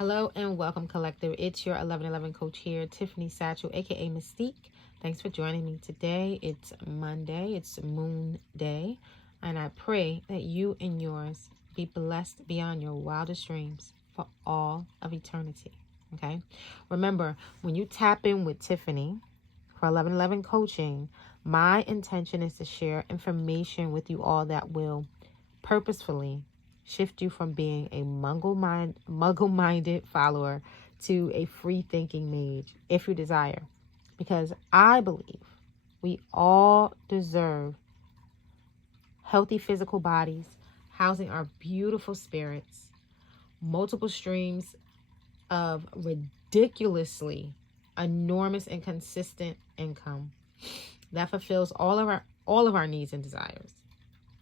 Hello and welcome, collective. It's your 1111 coach here, Tiffany Satchel, aka Mystique. Thanks for joining me today. It's Monday, it's Moon Day, and I pray that you and yours be blessed beyond your wildest dreams for all of eternity. Okay? Remember, when you tap in with Tiffany for 1111 coaching, my intention is to share information with you all that will purposefully shift you from being a muggle-minded follower to a free-thinking mage, if you desire. Because I believe we all deserve healthy physical bodies, housing our beautiful spirits, multiple streams of ridiculously enormous and consistent income that fulfills all of our needs and desires.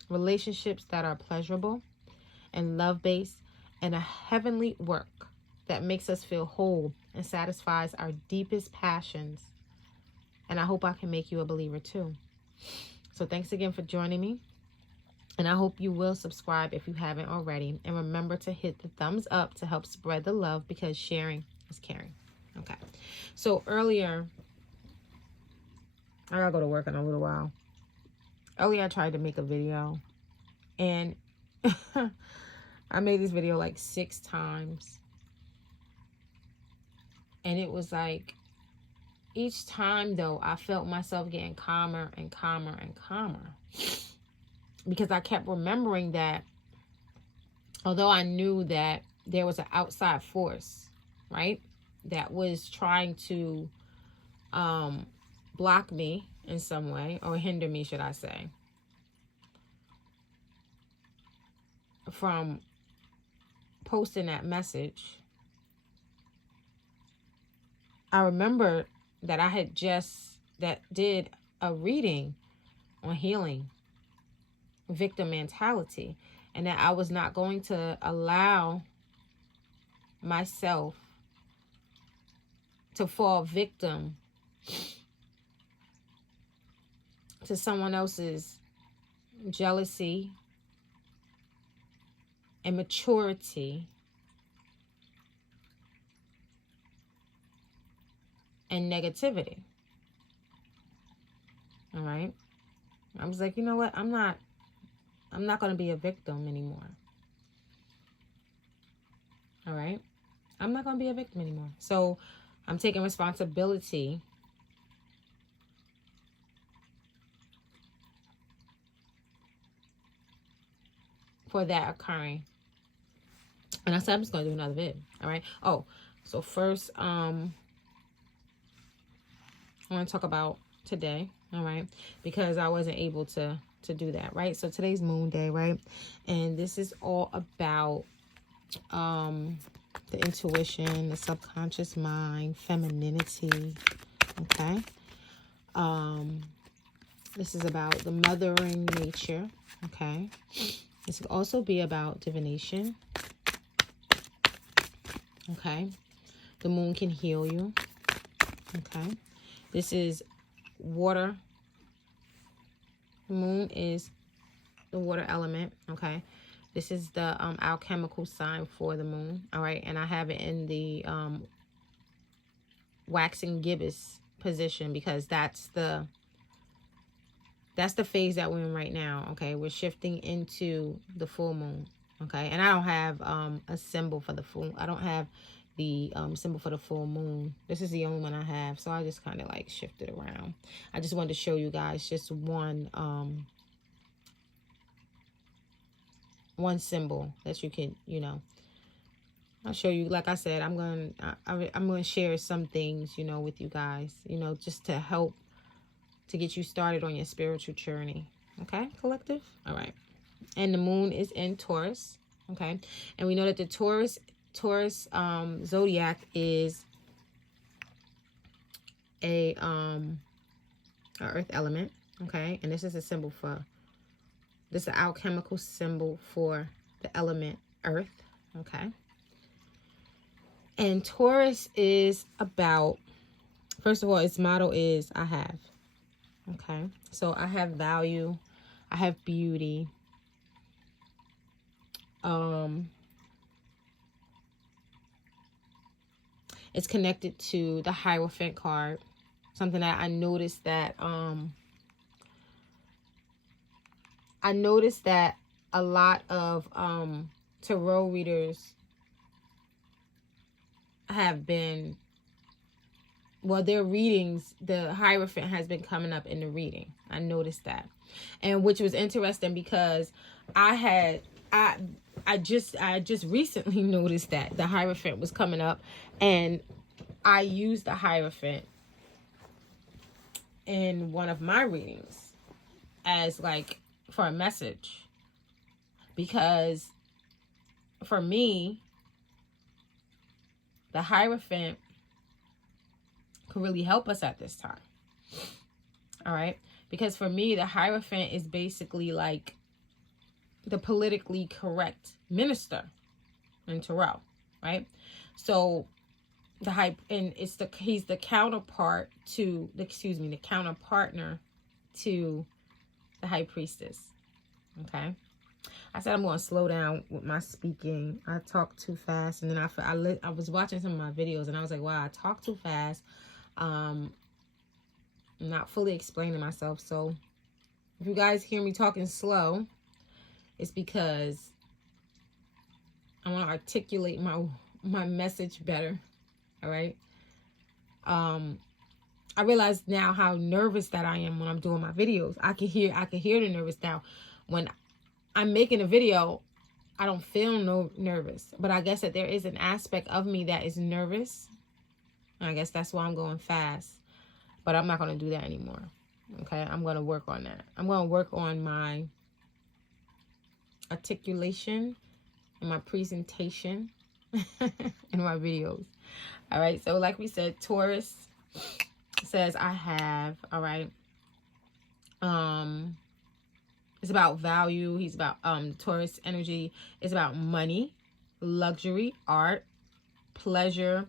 Relationships that are pleasurable and love-based, and a heavenly work that makes us feel whole and satisfies our deepest passions. And I hope I can make you a believer too. So thanks again for joining me. And I hope you will subscribe if you haven't already. And remember to hit the thumbs up to help spread the love, because sharing is caring. Okay. So earlier, I gotta go to work in a little while. Earlier I tried to make a video, and I made this video like 6 times. And it was like, each time though, I felt myself getting calmer and calmer and calmer. Because I kept remembering that although I knew that there was an outside force, right, that was trying to block me in some way, or hinder me, should I say, from posting that message, I remember that I had did a reading on healing victim mentality, and that I was not going to allow myself to fall victim to someone else's jealousy, immaturity, and negativity. All right. I was like, you know what? I'm not going to be a victim anymore. All right. I'm not going to be a victim anymore. So I'm taking responsibility for that occurring. And I said, I'm just going to do another vid. All right. Oh, so first, I want to talk about today. All right. Because I wasn't able to do that. Right. So today's Moon Day. Right. And this is all about the intuition, the subconscious mind, femininity. Okay. This is about the mothering nature. Okay. This could also be about divination. Okay. The moon can heal you. Okay. This is water. The moon is the water element. Okay. This is the alchemical sign for the moon. All right. And I have it in the waxing gibbous position, because that's the phase that we're in right now. Okay. We're shifting into the full moon. Okay. And I don't have a symbol for the full. I don't have the symbol for the full moon. This is the only one I have. So I just kind of like shifted around. I just wanted to show you guys just one symbol that you can, I'll show you. Like I said, I'm going to share some things, with you guys, just to help to get you started on your spiritual journey. Okay, collective? All right. And the moon is in Taurus. Okay. And we know that the Taurus zodiac is a earth element. Okay. And this is a symbol for, this is an alchemical symbol for the element earth. Okay. And Taurus is about, first of all, its motto is I have. Okay. So I have value. I have beauty. It's connected to the Hierophant card. Something that I noticed that a lot of tarot readers have been, well, their readings, the Hierophant has been coming up in the reading. I noticed that. And which was interesting because I just recently noticed that the Hierophant was coming up, and I used the Hierophant in one of my readings as like for a message, because for me, the Hierophant could really help us at this time. All right. Because for me, the Hierophant is basically like the politically correct minister in tarot, right? So he's the counterpart to the counterpartner to the High Priestess. Okay. I said I'm going to slow down with my speaking. I talk too fast, and then I was watching some of my videos, and I was like, wow, I talk too fast. I'm not fully explaining myself. So if you guys hear me talking slow, it's because I want to articulate my message better. All right. I realize now how nervous that I am when I'm doing my videos. I can hear the nervous now. When I'm making a video, I don't feel no nervous, but I guess that there is an aspect of me that is nervous. And I guess that's why I'm going fast, but I'm not going to do that anymore. Okay. I'm going to work on that. I'm going to work on my articulation and my presentation in my videos. All right. So like we said, Taurus says I have, all right. It's about value. He's about, Taurus energy is about money, luxury, art, pleasure,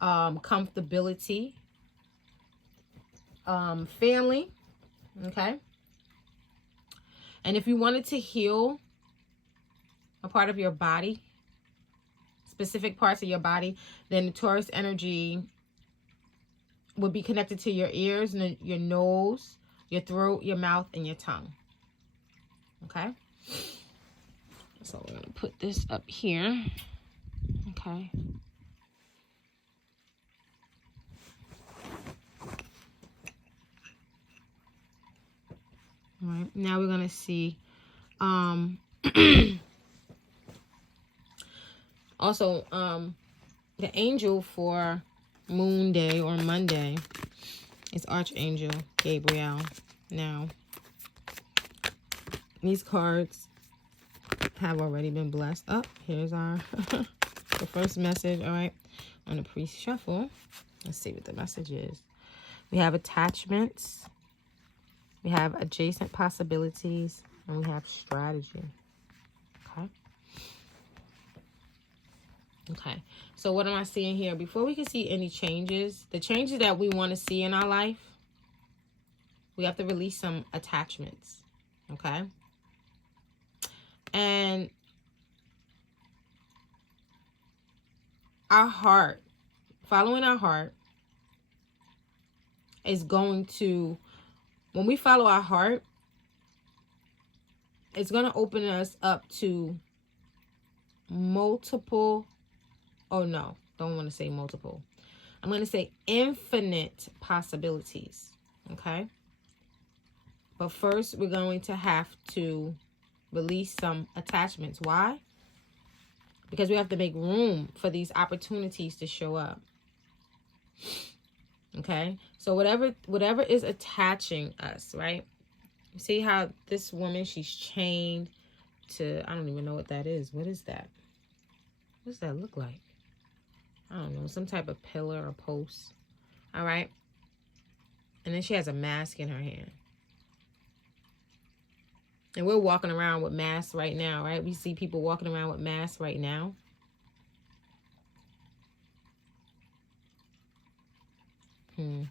comfortability, family. Okay. And if you wanted to heal a part of your body, specific parts of your body, then the Taurus energy would be connected to your ears, and your nose, your throat, your mouth, and your tongue. Okay. So we're going to put this up here. Okay. All right. Now we're going to see also the angel for Moonday or Monday is Archangel Gabriel. Now, these cards have already been blessed. Oh, here's our the first message. All right, on the pre-shuffle. Let's see what the message is. We have attachments. We have adjacent possibilities, and we have strategy. Okay. Okay. So what am I seeing here? Before we can see any changes, the changes that we want to see in our life, we have to release some attachments. Okay. And our heart, following our heart, is going to, when we follow our heart, it's going to open us up to multiple, oh no, don't want to say multiple. I'm going to say infinite possibilities. Okay. But first, we're going to have to release some attachments. Why? Because we have to make room for these opportunities to show up. Okay. So whatever is attaching us, right? See how this woman, she's chained to, I don't even know what that is. What is that? What does that look like? I don't know. Some type of pillar or post. All right. And then she has a mask in her hand. And we're walking around with masks right now, right? We see people walking around with masks right now. Okay.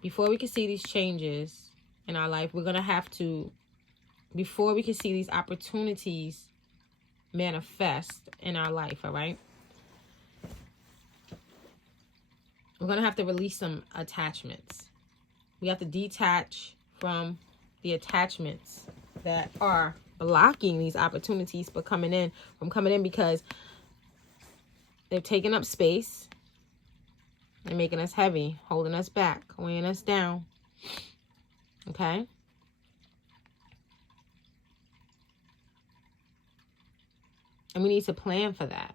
Before we can see these changes in our life, we're going to have to, before we can see these opportunities manifest in our life, all right? We're going to have to release some attachments. We have to detach from the attachments that are blocking these opportunities from coming in because they're taking up space. They're making us heavy, holding us back, weighing us down. Okay? And we need to plan for that.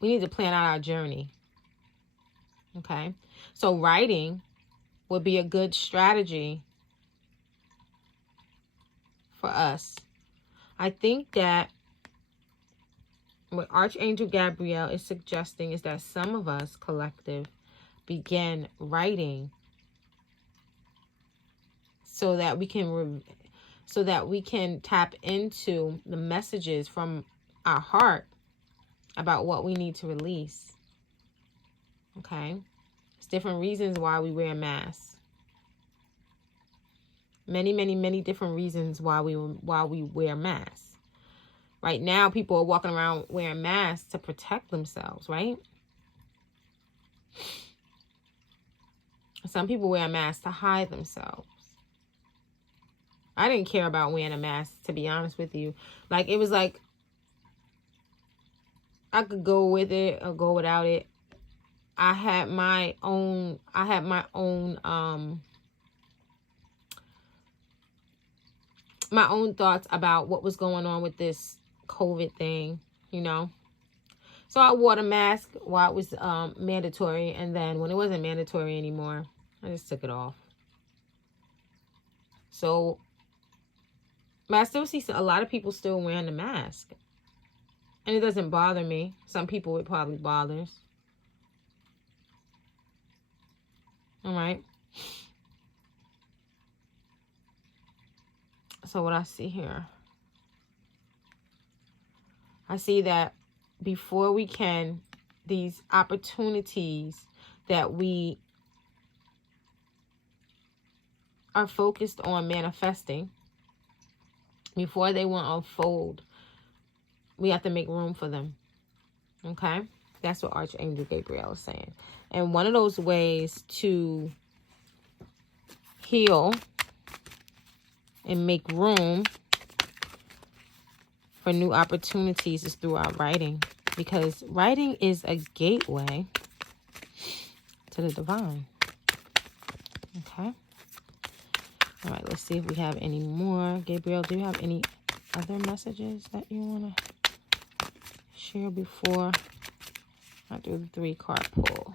We need to plan out our journey. Okay? So writing would be a good strategy for us. I think that what Archangel Gabriel is suggesting is that some of us, collective, begin writing so that we can tap into the messages from our heart about what we need to release. Okay? There's different reasons why we wear masks. Many, many, many different reasons why we wear masks. Right now, people are walking around wearing masks to protect themselves, right? Some people wear a mask to hide themselves. I didn't care about wearing a mask, to be honest with you. Like, it was like, I could go with it or go without it. I had my own thoughts about what was going on with this COVID thing, you know. So I wore the mask while it was mandatory, and then when it wasn't mandatory anymore, I just took it off. So, but I still see a lot of people still wearing the mask. And it doesn't bother me. Some people it probably bothers. All right. So what I see here, I see that before we can, these opportunities that we are focused on manifesting, before they will unfold, we have to make room for them. Okay? That's what Archangel Gabriel is saying. And one of those ways to heal and make room for new opportunities is through our writing. Because writing is a gateway to the divine. Okay? All right, let's see if we have any more. Gabriel, do you have any other messages that you want to share before I do the 3-card pull?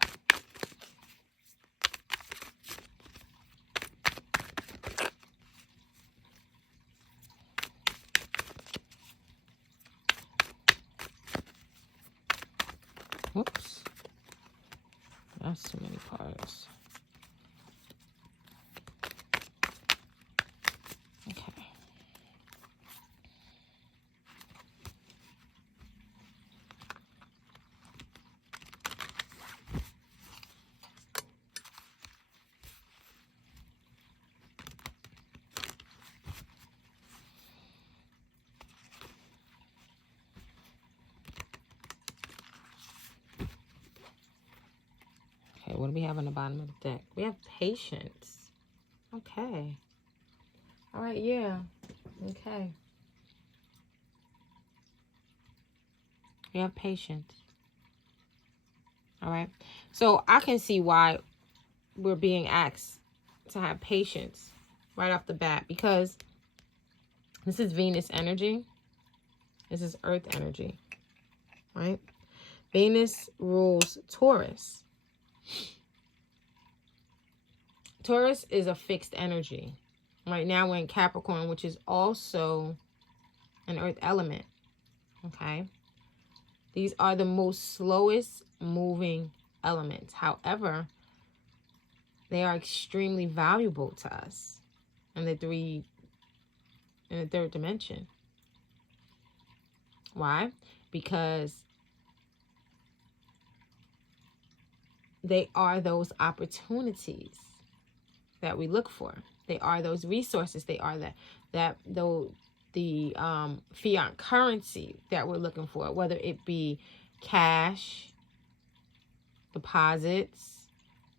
Whoops. That's too many cards. Okay. Okay, what do we have on the bottom of the deck? We have patience. Okay. All right, yeah. Okay. We have patience. All right. So I can see why we're being asked to have patience right off the bat, because this is Venus energy. This is Earth energy. Right? Venus rules Taurus. Taurus is a fixed energy. Right now we're in Capricorn, which is also an earth element. Okay? These are the most slowest moving elements. However, they are extremely valuable to us in the third dimension. Why? Because they are those opportunities that we look for. They are those resources. They are the fiat currency that we're looking for, whether it be cash, deposits,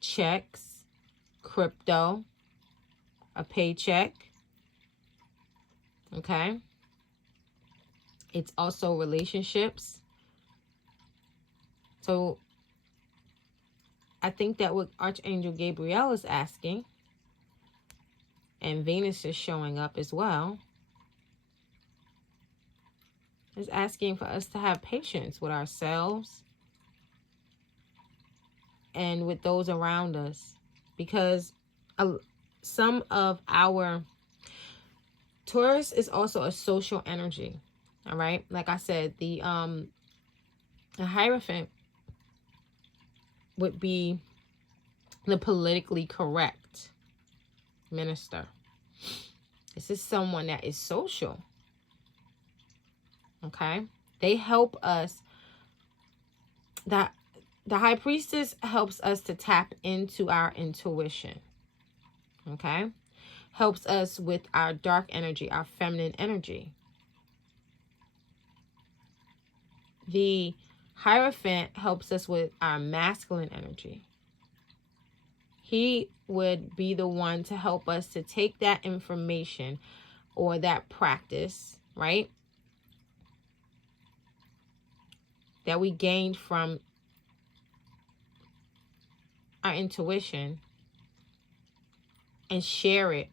checks, crypto, a paycheck. Okay. It's also relationships. So I think that what Archangel Gabriel is asking, and Venus is showing up as well, is asking for us to have patience with ourselves and with those around us, because some of our Taurus is also a social energy. All right, like I said, the Hierophant would be the politically correct minister. This is someone that is social. Okay, they help us. That the High Priestess helps us to tap into our intuition. Okay, helps us with our dark energy, our feminine energy. The Hierophant helps us with our masculine energy. He would be the one to help us to take that information or that practice, right, that we gained from our intuition, and share it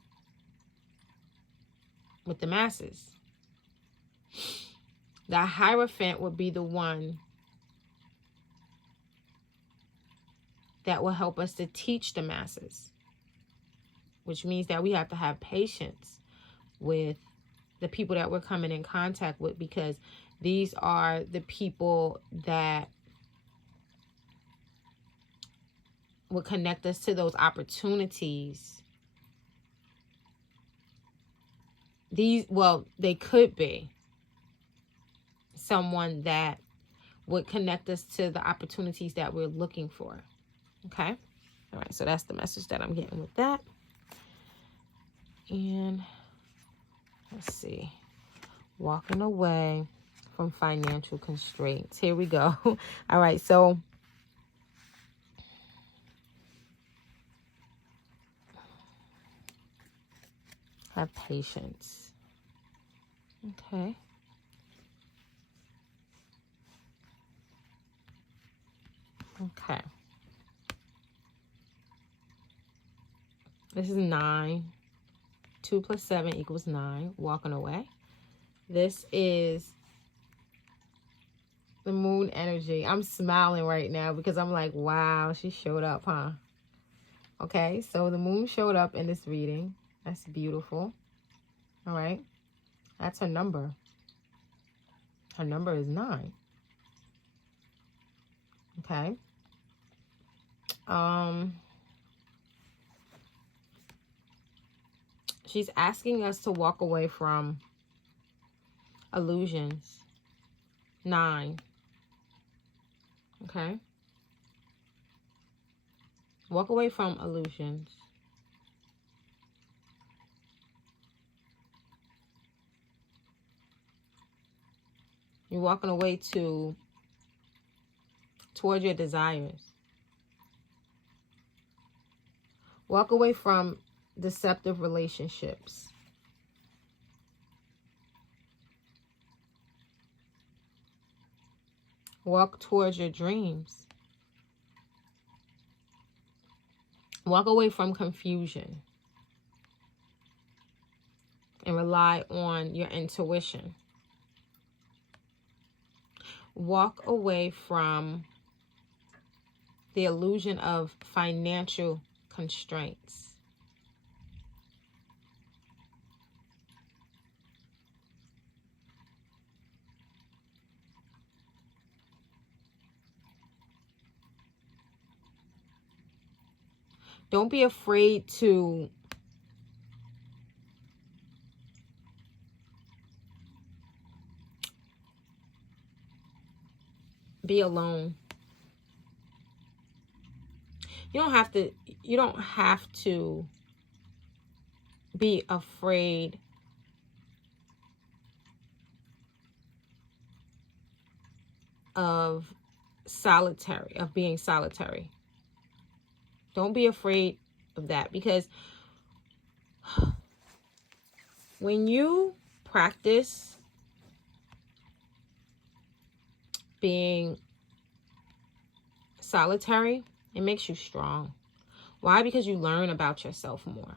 with the masses. The Hierophant would be the one that will help us to teach the masses, which means that we have to have patience with the people that we're coming in contact with, because these are the people that will connect us to those opportunities. They could be someone that would connect us to the opportunities that we're looking for. Okay. All right. So that's the message that I'm getting with that. And let's see. Walking away from financial constraints. Here we go. All right. So have patience. Okay. Okay. This is 9. 2 plus 7 equals 9. Walking away. This is the moon energy. I'm smiling right now because I'm like, wow, she showed up, huh? Okay, so the moon showed up in this reading. That's beautiful. All right. That's her number. Her number is 9. Okay. She's asking us to walk away from illusions. 9. Okay. Walk away from illusions. You're walking away toward your desires. Walk away from deceptive relationships. Walk towards your dreams. Walk away from confusion and rely on your intuition. Walk away from the illusion of financial constraints. Don't be afraid to be alone. You don't have to be afraid of being solitary. Don't be afraid of that, because when you practice being solitary, it makes you strong. Why? Because you learn about yourself more.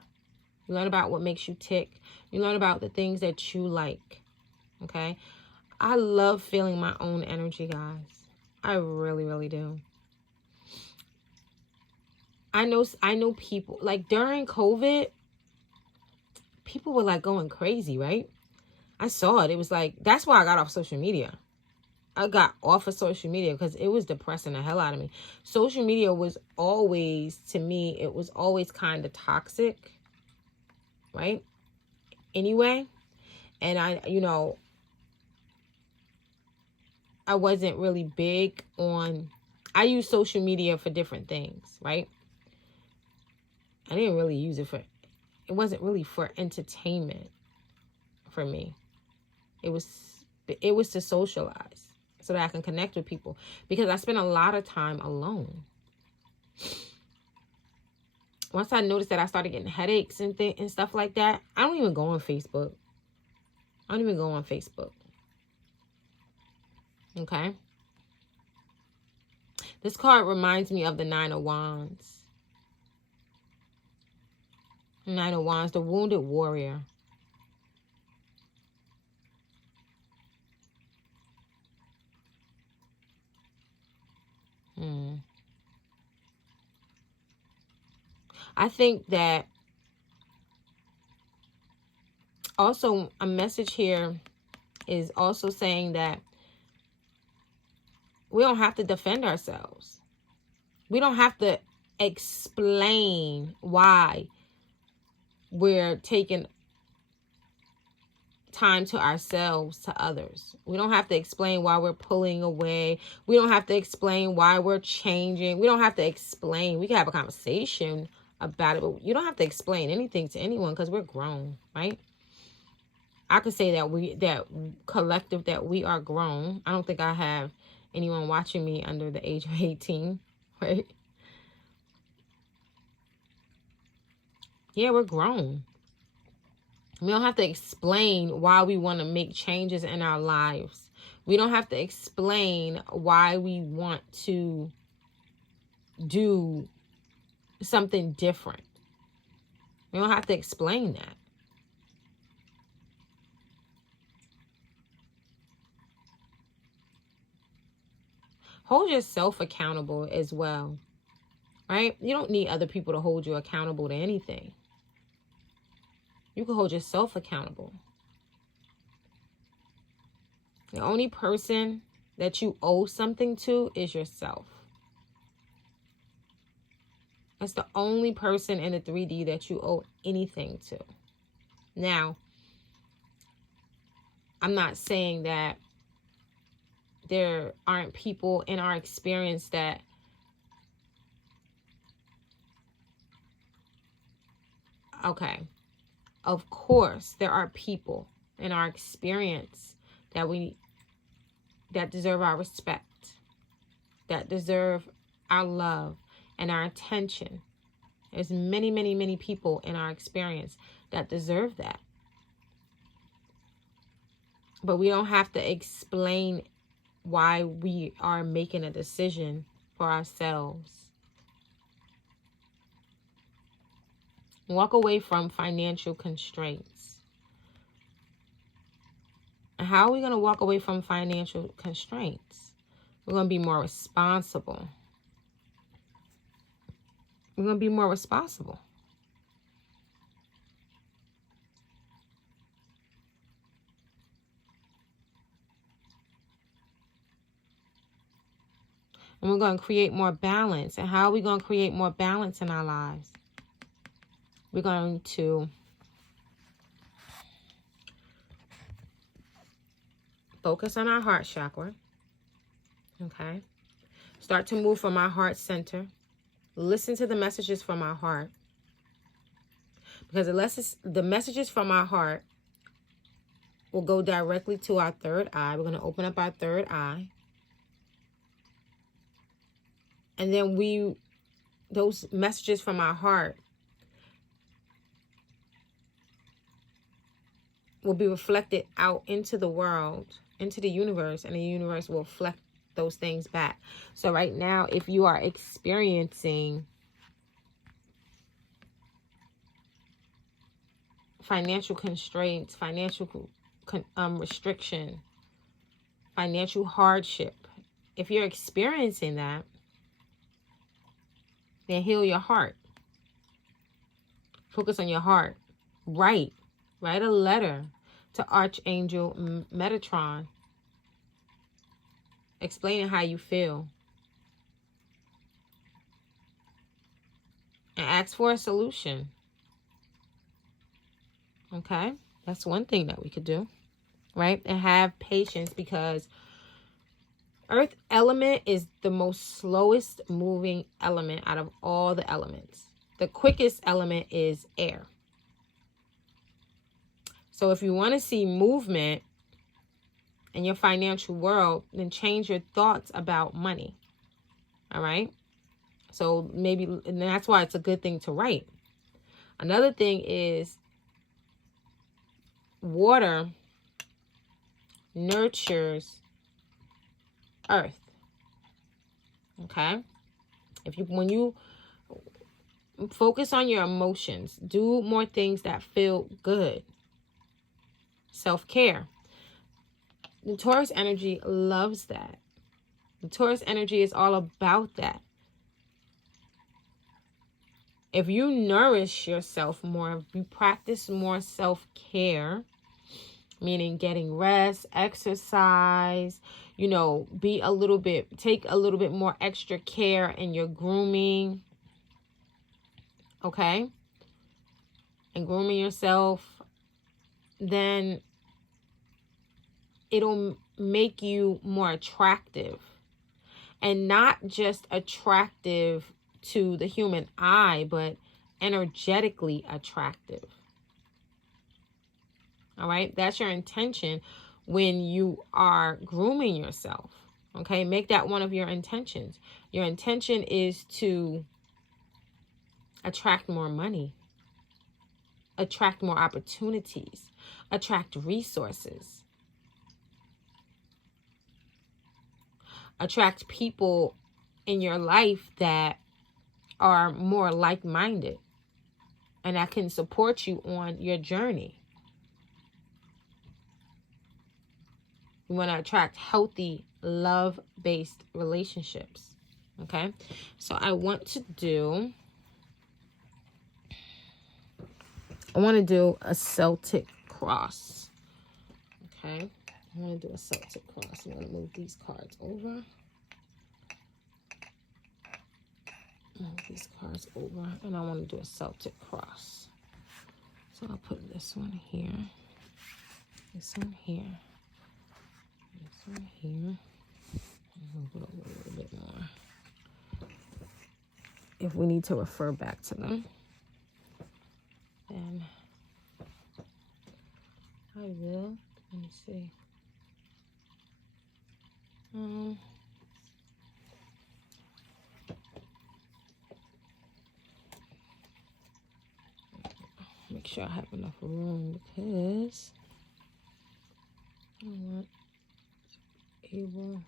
You learn about what makes you tick. You learn about the things that you like. Okay? I love feeling my own energy, guys. I really, really do. I know people, like during COVID, people were like going crazy, right? I saw it. It was like, that's why I got off social media. I got off of social media because it was depressing the hell out of me. Social media was always, to me, it was always kind of toxic, right? Anyway, and I wasn't really big on, I use social media for different things, right? I didn't really use it wasn't really for entertainment for me. It was to socialize so that I can connect with people, because I spent a lot of time alone. Once I noticed that I started getting headaches and stuff like that, I don't even go on Facebook. Okay? This card reminds me of the Nine of Wands. Nine of Wands, the wounded warrior. I think that also a message here is also saying that we don't have to defend ourselves. We don't have to explain why we're taking time to ourselves, to others. We don't have to explain why we're pulling away. We don't have to explain why we're changing. We don't have to explain. We can have a conversation about it, but you don't have to explain anything to anyone because we're grown, right? I could say that collective, that we are grown. I don't think I have anyone watching me under the age of 18, right? Yeah, we're grown. We don't have to explain why we want to make changes in our lives. We don't have to explain why we want to do something different. We don't have to explain that. Hold yourself accountable as well, right? You don't need other people to hold you accountable to anything. You can hold yourself accountable. The only person that you owe something to is yourself. That's the only person in the 3D that you owe anything to. Now, I'm not saying that there aren't people in our experience that of course there are people in our experience that deserve our respect, that deserve our love and our attention. There's many, many, many people in our experience that deserve that. But we don't have to explain why we are making a decision for ourselves. Walk away from financial constraints. And how are we going to walk away from financial constraints? We're going to be more responsible. We're going to be more responsible. And we're going to create more balance. And how are we going to create more balance in our lives? We're going to focus on our heart chakra. Okay? Start to move from our heart center. Listen to the messages from our heart. Because the messages from our heart will go directly to our third eye. We're going to open up our third eye. And then those messages from our heart will be reflected out into the world, into the universe, and the universe will reflect those things back. So right now, if you are experiencing financial constraints, financial restriction, financial hardship, if you're experiencing that, then heal your heart. Focus on your heart. Write a letter to Archangel Metatron, explaining how you feel, and ask for a solution. Okay, that's one thing that we could do, right? And have patience, because Earth element is the most slowest moving element out of all the elements. The quickest element is air. So if you want to see movement in your financial world, then change your thoughts about money. All right? So maybe, and that's why it's a good thing to write. Another thing is water nurtures earth. Okay? When you focus on your emotions, do more things that feel good. Self-care. The Taurus energy loves that. The Taurus energy is all about that. If you nourish yourself more, if you practice more self-care, meaning getting rest, exercise, take a little bit more extra care in your grooming, okay? And grooming yourself, then it'll make you more attractive. And not just attractive to the human eye, but energetically attractive. All right? That's your intention when you are grooming yourself. Okay? Make that one of your intentions. Your intention is to attract more money, attract more opportunities, attract resources, attract people in your life that are more like-minded and that can support you on your journey. You want to attract healthy, love-based relationships. Okay? So I want to do a Celtic cross. Okay? I want to do a Celtic cross. I'm going to move these cards over. And I want to do a Celtic cross. So I'll put this one here, this one here, this one here. Move it over a little bit more if we need to refer back to them. Then I will. Let me see. Make sure I have enough room, because I want able.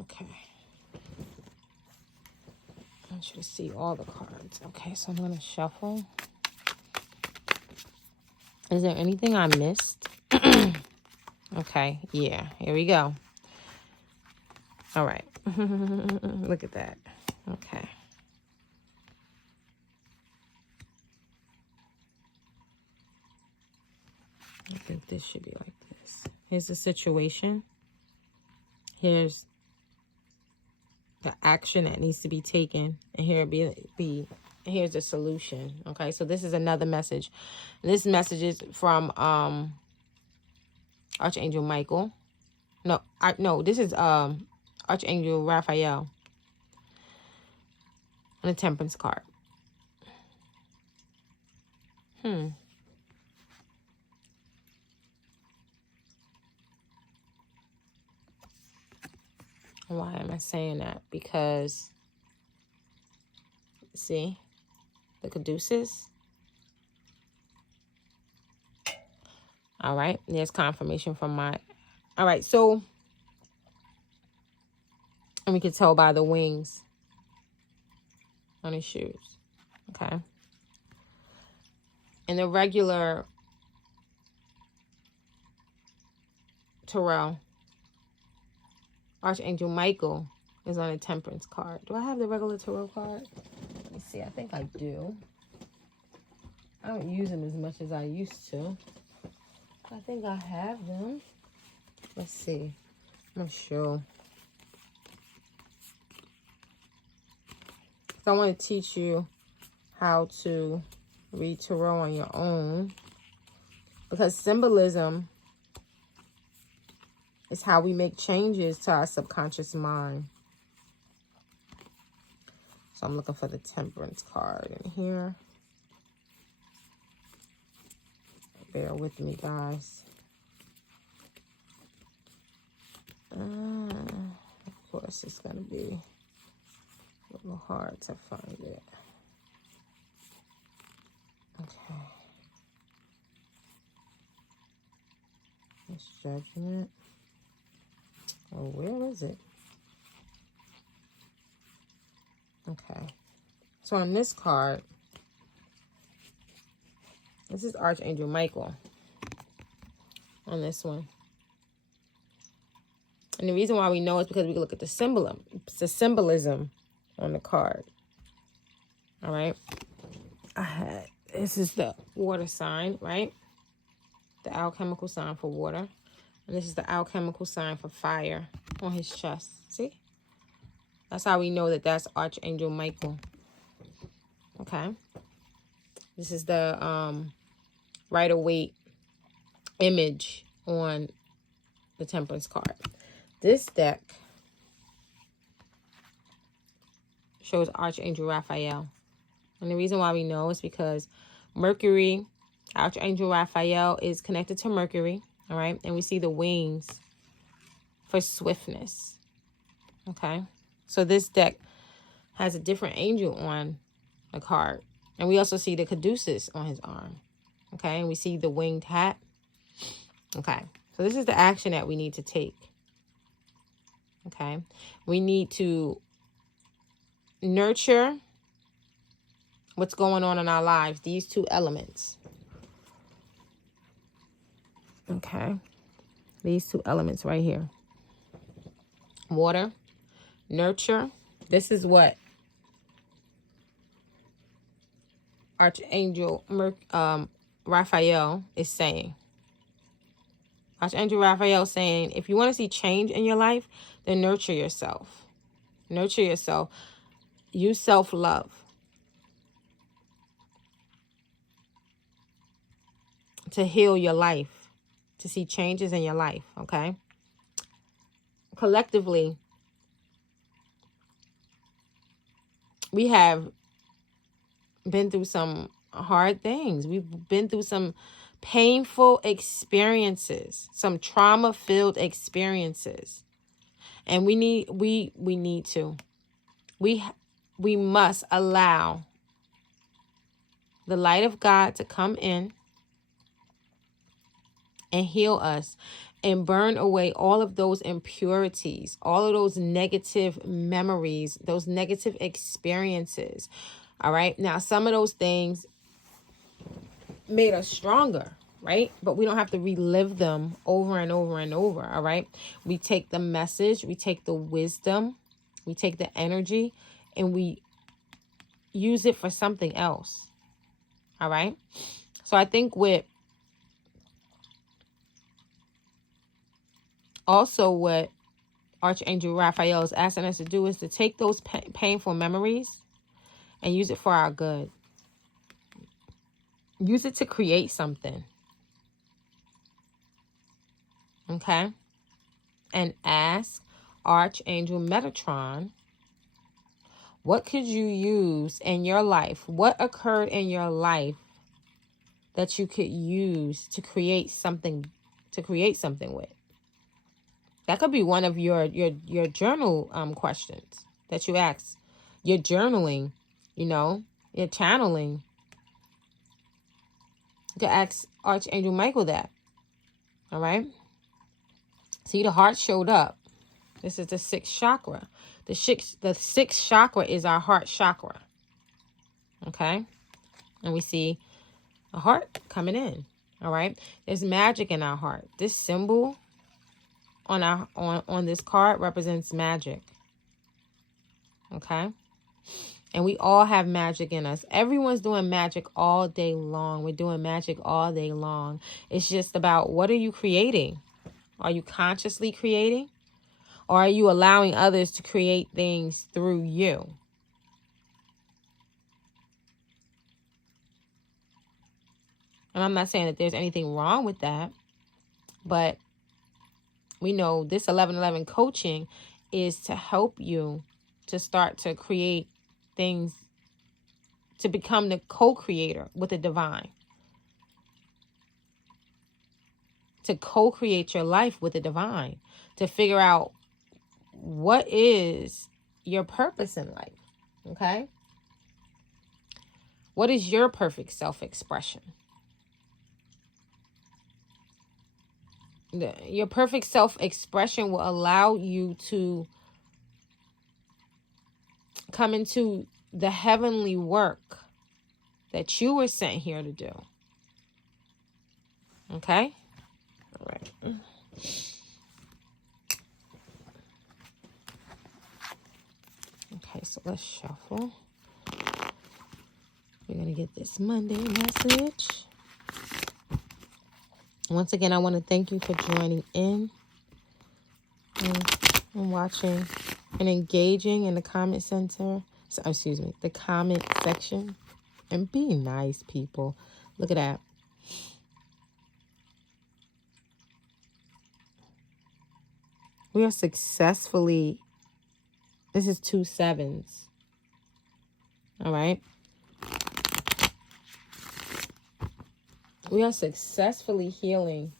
Okay. I want you to see all the cards. Okay, so I'm gonna shuffle. Is there anything I missed? Okay, yeah, here we go. All right. Look at that. Okay. I think this should be like this. Here's the situation. Here's the action that needs to be taken. And here here's the solution. Okay, so this is another message. This message is from Archangel Michael. No, this is Archangel Raphael. And a Temperance card. Wow. I saying that? Because, see, the caduceus. All right, there's confirmation from my... All right, so, and we can tell by the wings on his shoes. Okay. In the regular tarot, Archangel Michael is on a temperance card. Do I have the regular tarot card? Let me see. I think I do. I don't use them as much as I used to. I think I have them. Let's see. I'm not sure. So I want to teach you how to read tarot on your own, because symbolism is how we make changes to our subconscious mind. So I'm looking for the temperance card in here. Bear with me, guys. Of course, it's going to be a little hard to find it. Okay. This Judgment. Oh, where is it? Okay. So on this card, this is Archangel Michael on this one. And the reason why we know is because we can look at the symbolism on the card. All right. This is the water sign, right? The alchemical sign for water. And this is the alchemical sign for fire on his chest. See? That's how we know that that's Archangel Michael. Okay. This is the Rider-Waite image on the temperance card. This deck shows Archangel Raphael. And the reason why we know is because Mercury, Archangel Raphael is connected to Mercury. All right. And we see the wings for swiftness. Okay. So this deck has a different angel on the card. And we also see the caduceus on his arm. Okay. And we see the winged hat. Okay. So this is the action that we need to take. Okay. We need to nurture what's going on in our lives. These two elements. Okay. These two elements right here. Water. Nurture. This is what Archangel Raphael is saying. Archangel Raphael is saying, if you want to see change in your life, then nurture yourself. Nurture yourself. Use self-love. To heal your life. To see changes in your life, okay? Collectively, we have been through some hard things. We've been through some painful experiences, some trauma-filled experiences. And we must allow the light of God to come in and heal us and burn away all of those impurities, all of those negative memories, those negative experiences. All right. Now, some of those things made us stronger, right? But we don't have to relive them over and over and over. All right. We take the message, we take the wisdom, we take the energy, and we use it for something else. All right. So I think what Archangel Raphael is asking us to do is to take those painful memories and use it for our good. Use it to create something. Okay? And ask Archangel Metatron, what could you use in your life? What occurred in your life that you could use to create something with? That could be one of your journal questions that you ask. You're journaling, you're channeling. You can ask Archangel Michael that. All right. See, the heart showed up. This is the sixth chakra. The sixth chakra is our heart chakra. Okay. And we see a heart coming in. All right. There's magic in our heart. This symbol on this card represents magic. Okay. And we all have magic in us. Everyone's doing magic all day long. We're doing magic all day long. It's just about, what are you creating? Are you consciously creating? Or are you allowing others to create things through you? And I'm not saying that there's anything wrong with that. But we know this 1111 coaching is to help you to start to create things, to become the co-creator with the divine. To co-create your life with the divine. To figure out what is your purpose in life. Okay? What is your perfect self-expression? Your perfect self-expression will allow you to come into the heavenly work that you were sent here to do. Okay? All right. Okay, so let's shuffle. We're going to get this Monday message. Once again, I want to thank you for joining in and watching and engaging in the comment center. The comment section. And be nice, people. Look at that. We are successfully, this is 2 sevens. All right. We are successfully healing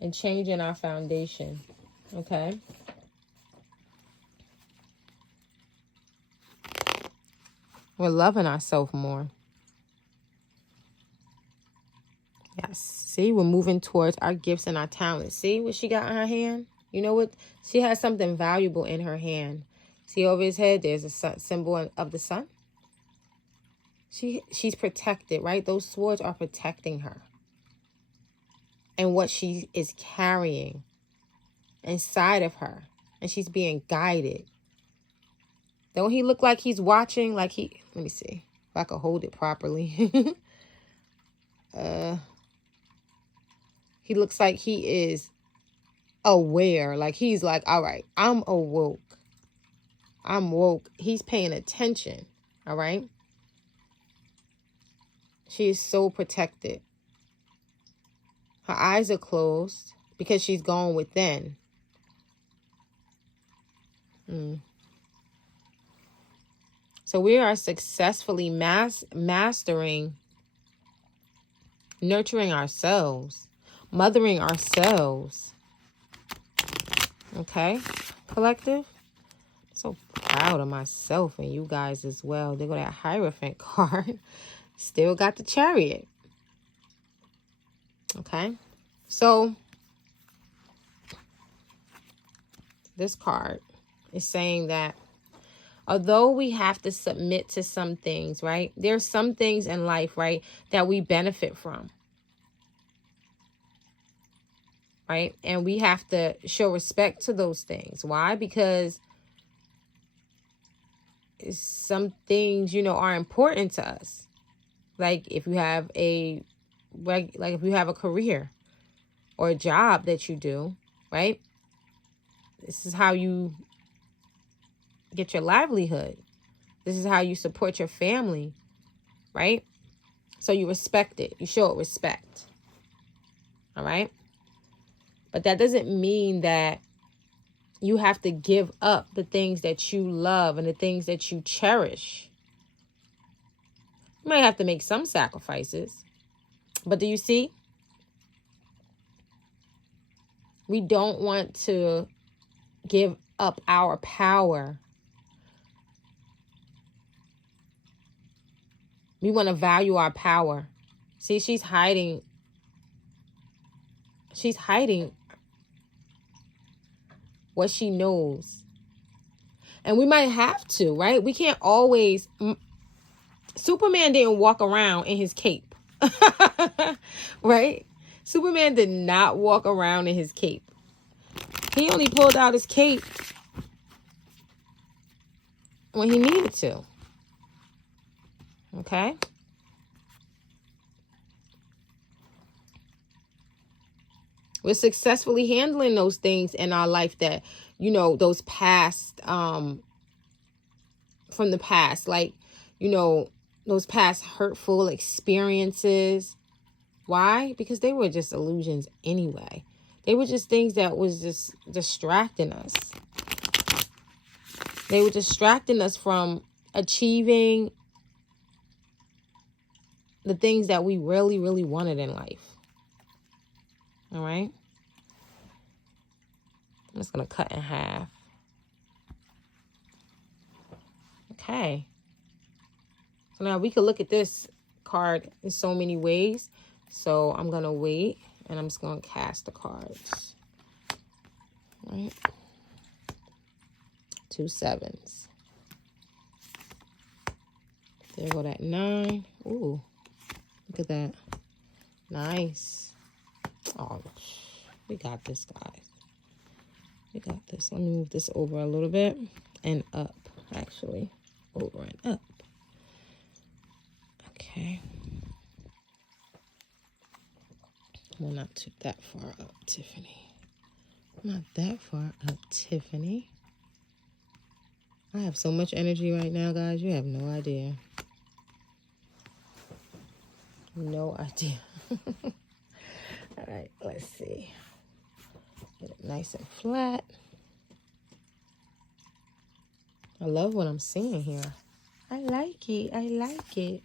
and changing our foundation. Okay. We're loving ourselves more. Yes. See, we're moving towards our gifts and our talents. See what she got in her hand? You know what? She has something valuable in her hand. See over his head, there's a symbol of the sun. She's protected, right? Those swords are protecting her. And what she is carrying inside of her. And she's being guided. Don't he look like he's watching? Let me see if I can hold it properly. He looks like he is aware. Like he's like, all right, I'm awoke. I'm woke. He's paying attention. All right. She is so protected. Her eyes are closed because she's gone within. So we are successfully mastering, nurturing ourselves, mothering ourselves. Okay, collective? So proud of myself and you guys as well. There go that Hierophant card. Still got the Chariot. Okay, so this card is saying that although we have to submit to some things, right? There's some things in life, right, that we benefit from. Right? And we have to show respect to those things. Why? Because some things, are important to us. Like if you have if you have a career or a job that you do, right? This is how you get your livelihood. This is how you support your family, right? So you respect it. You show it respect. All right? But that doesn't mean that you have to give up the things that you love and the things that you cherish. You might have to make some sacrifices. But do you see? We don't want to give up our power. We want to value our power. See, she's hiding. She's hiding what she knows. And we might have to, right? We can't always... Superman didn't walk around in his cape. Right? Superman did not walk around in his cape. He only pulled out his cape when he needed to. Okay? We're successfully handling those things in our life that, you know, those past, from the past, like, you know, those past hurtful experiences. Why? Because they were just illusions anyway. They were just things that was just distracting us. They were distracting us from achieving the things that we really, really wanted in life. All right? I'm just going to cut in half. Okay. So now we could look at this card in so many ways. So I'm going to wait and I'm just going to cast the cards. All right. 2 7s. There go that 9. Ooh, look at that. Nice. Oh, we got this, guys. We got this. Let me move this over a little bit and up, actually. Over and up. Okay. Well, not too that far up, Tiffany. Not that far up, Tiffany. I have so much energy right now, guys. You have no idea. No idea. All right, let's see. Get it nice and flat. I love what I'm seeing here. I like it. I like it.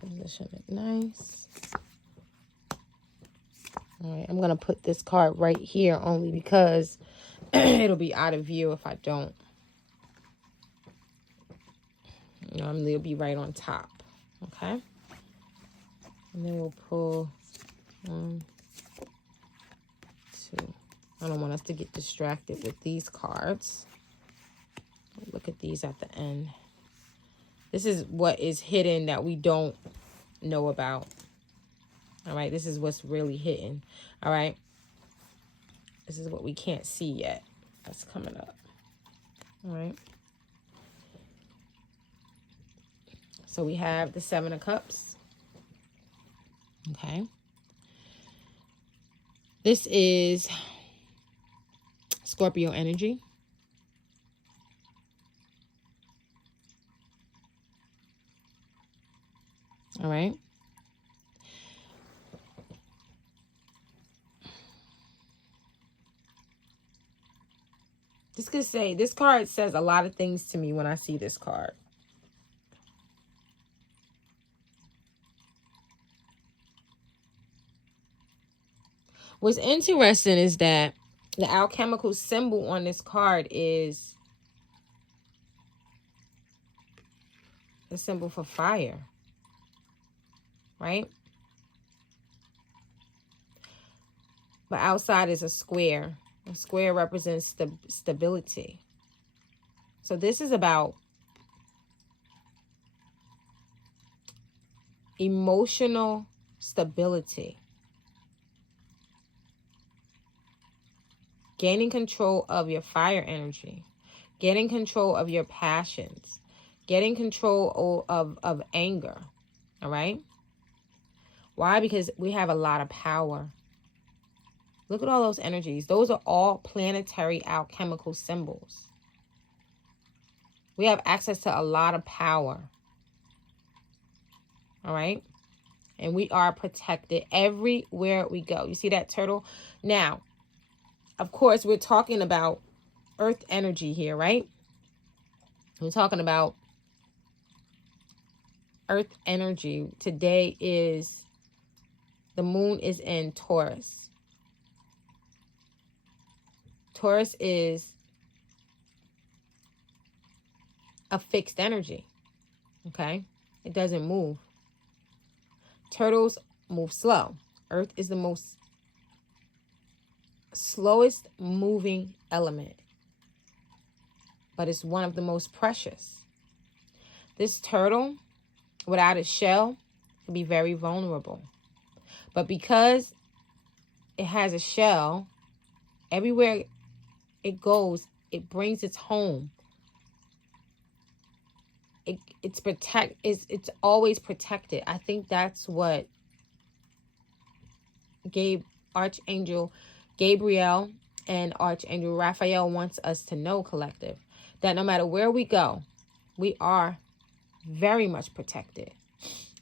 Position it nice. All right, I'm going to put this card right here only because it'll be out of view if I don't. Normally it'll be right on top. Okay. And then we'll pull 1, 2. I don't want us to get distracted with these cards. Look at these at the end. This is what is hidden that we don't know about. All right. This is what's really hidden. All right. This is what we can't see yet. That's coming up. All right. So we have the 7 of Cups. Okay. This is Scorpio energy. All right. This could say, this card says a lot of things to me when I see this card. What's interesting is that the alchemical symbol on this card is the symbol for fire, right? But outside is a square. A square represents stability. So this is about emotional stability. Gaining control of your fire energy. Getting control of your passions. Getting control of anger. All right? Why? Because we have a lot of power. Look at all those energies. Those are all planetary alchemical symbols. We have access to a lot of power. All right? And we are protected everywhere we go. You see that turtle? Now, of course, we're talking about earth energy here, right? We're talking about earth energy. Today is, the moon is in Taurus. Taurus is a fixed energy. Okay? It doesn't move. Turtles move slow. Earth is the most slowest moving element, but it's one of the most precious. This turtle, without a shell, can be very vulnerable. But because it has a shell, everywhere it goes, it brings its home. It's always protected. I think that's what Archangel Gabriel and Archangel Raphael wants us to know, collective, that no matter where we go, we are very much protected.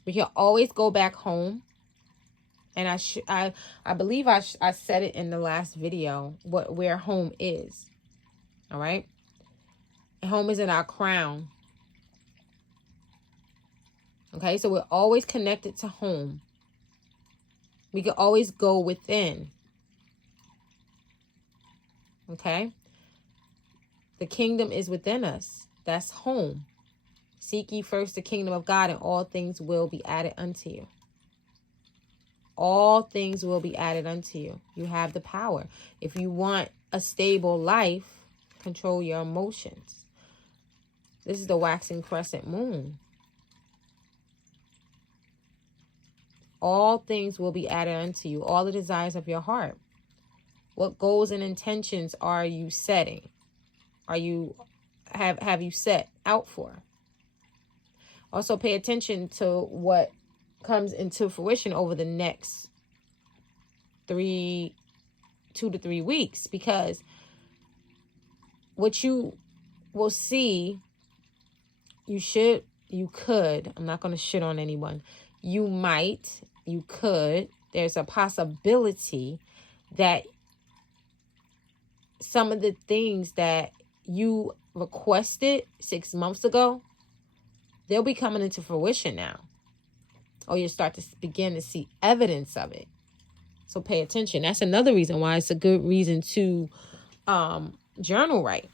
We can always go back home. And I believe I said it in the last video, where home is. All right. Home is in our crown. Okay. So we're always connected to home. We can always go within. Okay. The kingdom is within us. That's home. Seek ye first the kingdom of God, and all things will be added unto you. All things will be added unto you. You have the power. If you want a stable life, control your emotions. This is the waxing crescent moon. All things will be added unto you. All the desires of your heart. What goals and intentions are you setting? Have you set out for? Also pay attention to what comes into fruition over the next 2 to 3 weeks, because what you will see, you could, I'm not going to shit on anyone. You could, there's a possibility that some of the things that you requested 6 months ago, they'll be coming into fruition now. Or you'll start to begin to see evidence of it. So pay attention. That's another reason why it's a good reason to journal write.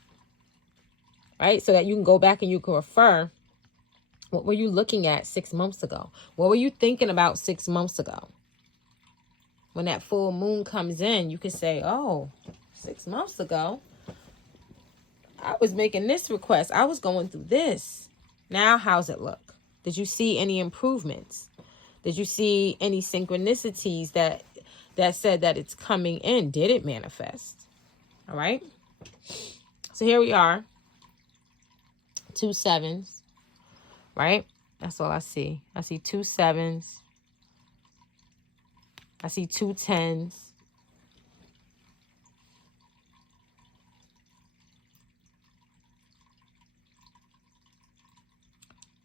Right? So that you can go back and you can refer. What were you looking at 6 months ago? What were you thinking about 6 months ago? When that full moon comes in, you can say, oh, 6 months ago, I was making this request. I was going through this. Now, how's it look? Did you see any improvements? Did you see any synchronicities that said that it's coming in? Did it manifest? All right. So here we are. 2 sevens. Right? That's all I see. I see 2 sevens. I see 2 tens.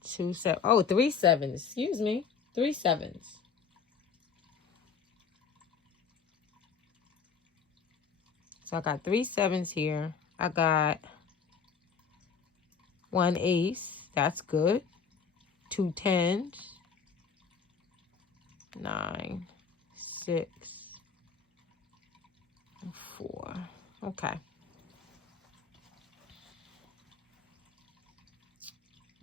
2 7. Oh, 3 sevens. Excuse me. 3 sevens. So I got 3 sevens here. I got 1 ace. That's good. 2 tens. 9, 6, 4. Okay.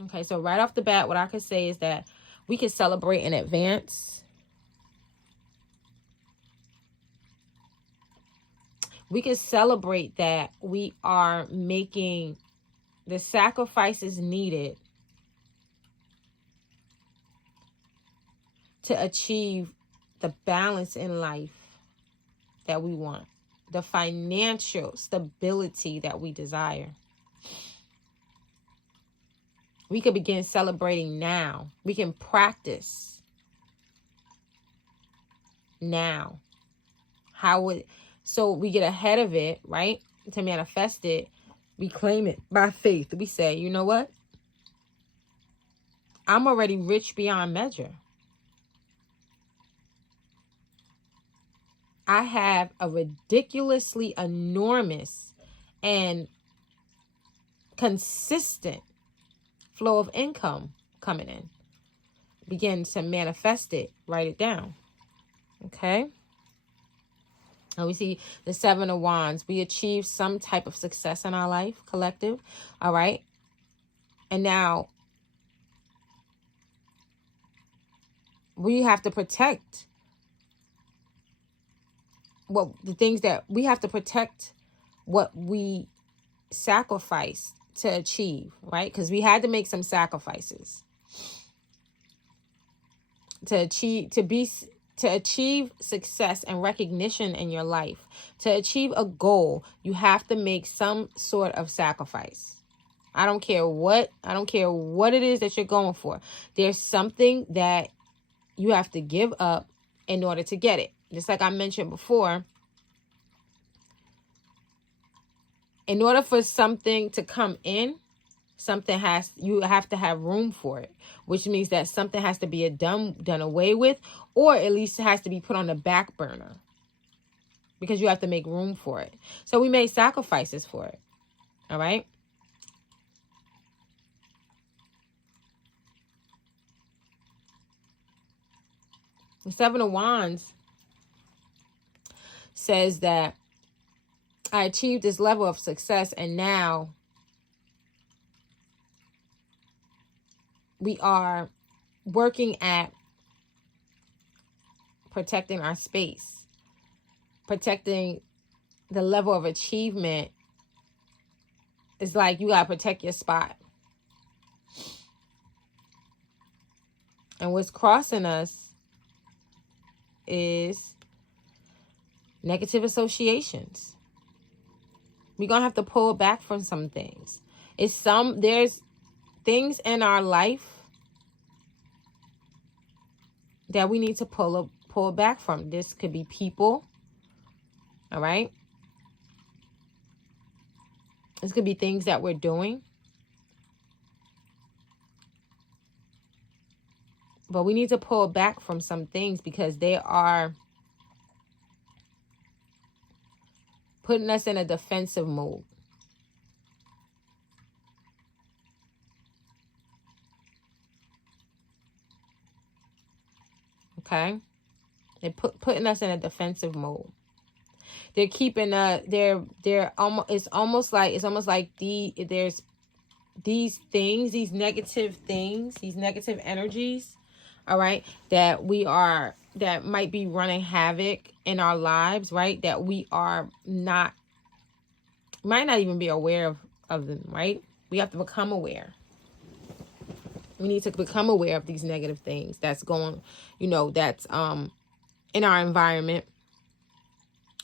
Okay, so right off the bat, what I could say is that we can celebrate in advance. We can celebrate that we are making the sacrifices needed to achieve the balance in life that we want, the financial stability that we desire. We could begin celebrating now. We can practice now. So we get ahead of it, right? To manifest it, we claim it by faith. We say, you know what? I'm already rich beyond measure. I have a ridiculously enormous and consistent flow of income coming in. begin to manifest it. Write it down. Okay? And we see the Seven of Wands. We achieve some type of success in our life, collective. All right? And now we have to protect what we sacrifice to achieve, right? Because we had to make some sacrifices to achieve success and recognition in your life. To achieve a goal, you have to make some sort of sacrifice. I don't care what it is that you're going for. There's something that you have to give up in order to get it. Just like I mentioned before, in order for something to come in, you have to have room for it, which means that something has to be done away with, or at least it has to be put on the back burner because you have to make room for it. So we made sacrifices for it. All right. The Seven of Wands says that I achieved this level of success, and now we are working at protecting our space, protecting the level of achievement. It's like you got to protect your spot. And what's crossing us is negative associations. We're going to have to pull back from some things. There's things in our life that we need to pull back from. This could be people. All right. This could be things that we're doing. But we need to pull back from some things because they are putting us in a defensive mode. Okay? They're putting us in a defensive mode. They're keeping it's almost like there's these things, these negative things, these negative energies, all right, that might be running havoc in our lives, right? That we might not even be aware of them, right? We have to become aware. We need to become aware of these negative things that's going, that's in our environment,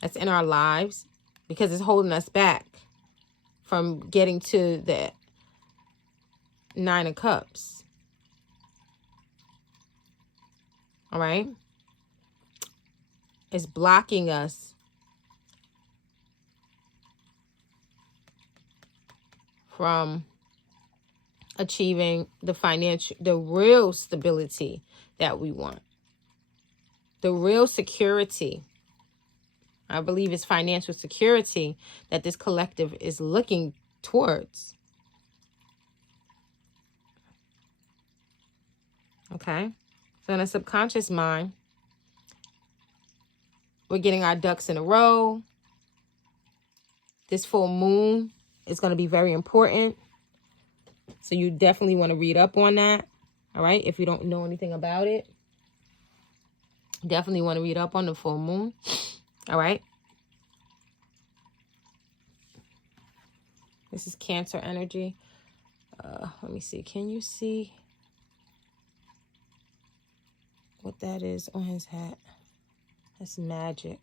that's in our lives, because it's holding us back from getting to the Nine of Cups. All right? It's blocking us from achieving the real stability that we want. The real security. I believe it's financial security that this collective is looking towards. Okay? So in a subconscious mind, we're getting our ducks in a row. This full moon is going to be very important. So you definitely want to read up on that. All right? If you don't know anything about it, definitely want to read up on the full moon. All right? This is Cancer energy. Let me see. Can you see what that is on his hat? That's magic.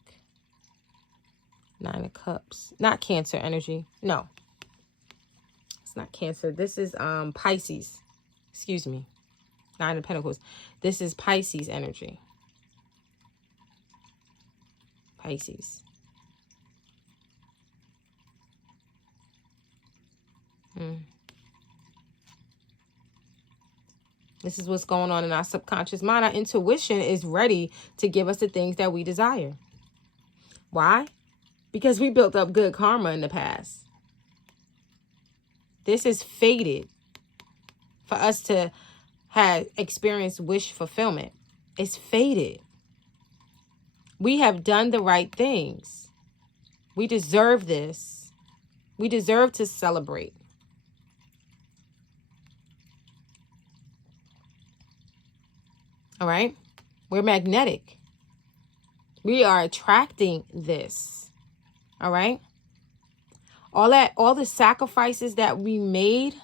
Nine of Cups. Not Cancer energy. No. It's not Cancer. This is Pisces. Excuse me. Nine of Pentacles. This is Pisces energy. Pisces. This is what's going on in our subconscious mind. Our intuition is ready to give us the things that we desire. Why? Because we built up good karma in the past. This is fated for us to has experienced wish fulfillment. It's faded. We have done the right things. We deserve this. We deserve to celebrate. All right? We're magnetic. We are attracting this. All right? All the sacrifices that we made,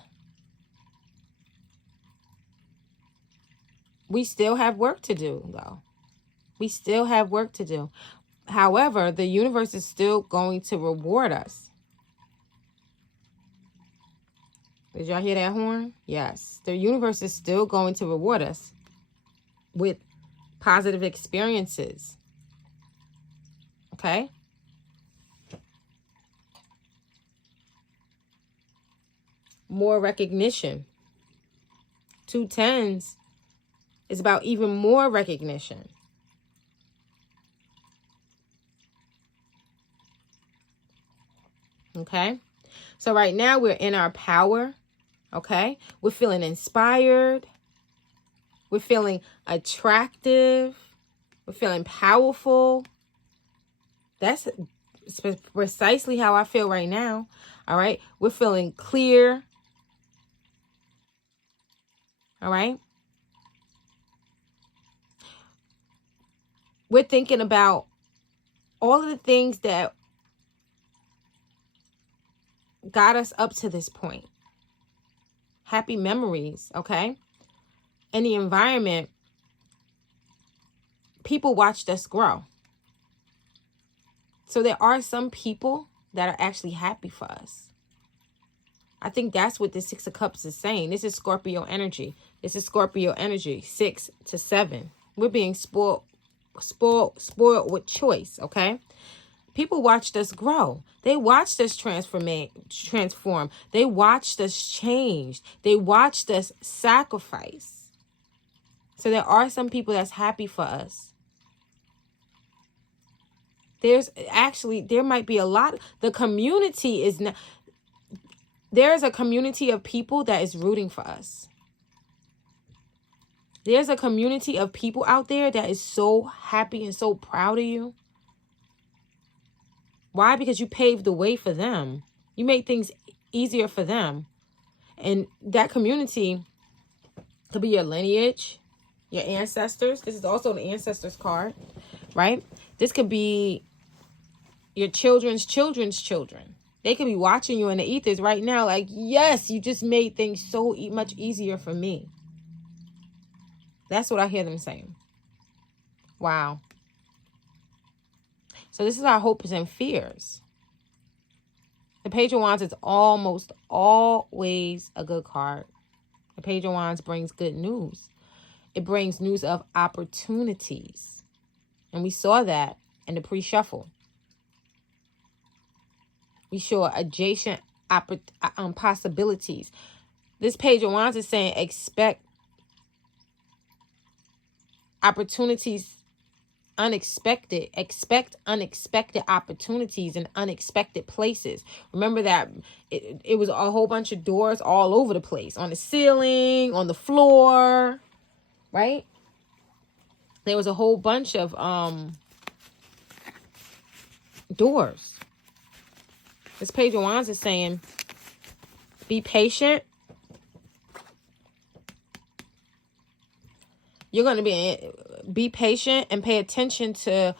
we still have work to do, though. We still have work to do. However, the universe is still going to reward us. Did y'all hear that horn? Yes. The universe is still going to reward us with positive experiences. Okay? More recognition. 2 tens is about even more recognition. Okay? So right now we're in our power. Okay? We're feeling inspired. We're feeling attractive. We're feeling powerful. That's precisely how I feel right now. All right? We're feeling clear. All right? We're thinking about all of the things that got us up to this point. Happy memories, okay? In the environment, people watched us grow. So there are some people that are actually happy for us. I think that's what the 6 of Cups is saying. This is Scorpio energy. This is Scorpio energy, 6 to 7. We're being spoiled with choice, okay? People watched us grow. They watched us transform. They watched us change. They watched us sacrifice. So there are some people that's happy for us. There might be a lot. The community is not. There's a community of people that is rooting for us. There's a community of people out there that is so happy and so proud of you. Why? Because you paved the way for them. You made things easier for them. And that community could be your lineage, your ancestors. This is also the ancestors card, right? This could be your children's children's children. They could be watching you in the ethers right now like, yes, you just made things so much easier for me. That's what I hear them saying. Wow. So this is our hopes and fears. The Page of Wands is almost always a good card. The Page of Wands brings good news. It brings news of opportunities. And we saw that in the pre-shuffle. We saw adjacent possibilities. This Page of Wands is saying expect opportunities unexpected. Expect unexpected opportunities in unexpected places. Remember that it was a whole bunch of doors all over the place. On the ceiling, on the floor, right? There was a whole bunch of doors. This Page of Wands is saying, be patient. You're going to be patient and pay attention to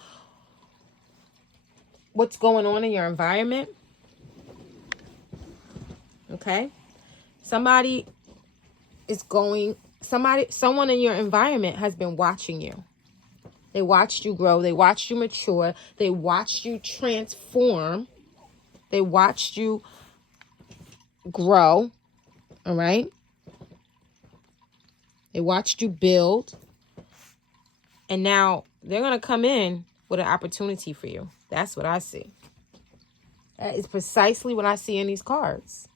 what's going on in your environment. Okay? Someone in your environment has been watching you. They watched you grow. They watched you mature. They watched you transform. They watched you grow. All right? They watched you build. And now they're going to come in with an opportunity for you. That's what I see. That is precisely what I see in these cards.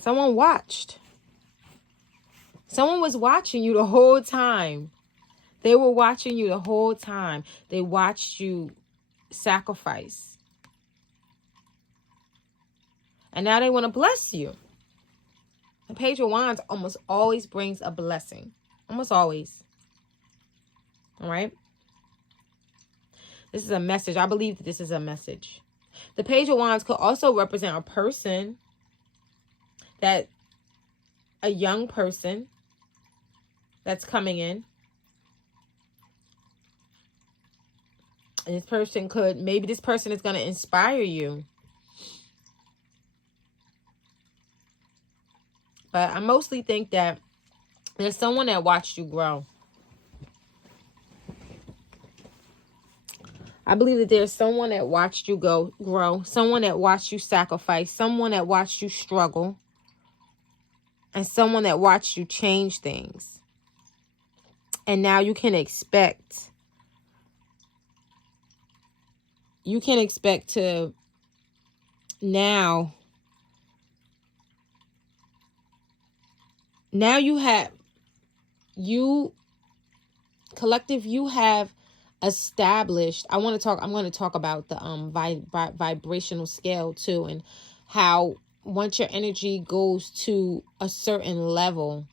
Someone watched. Someone was watching you the whole time. They were watching you the whole time. They watched you sacrifice. And now they want to bless you. The Page of Wands almost always brings a blessing. Almost always. All right? This is a message. I believe that this is a message. The Page of Wands could also represent a person, that a young person that's coming in. And this person could, maybe this person is going to inspire you. But I mostly think that there's someone that watched you grow. I believe that there's someone that watched you grow, someone that watched you sacrifice, someone that watched you struggle, and someone that watched you change things. And now you can expect to now you have, collective, you have established. I'm going to talk about the vibrational scale too, and how once your energy goes to a certain level,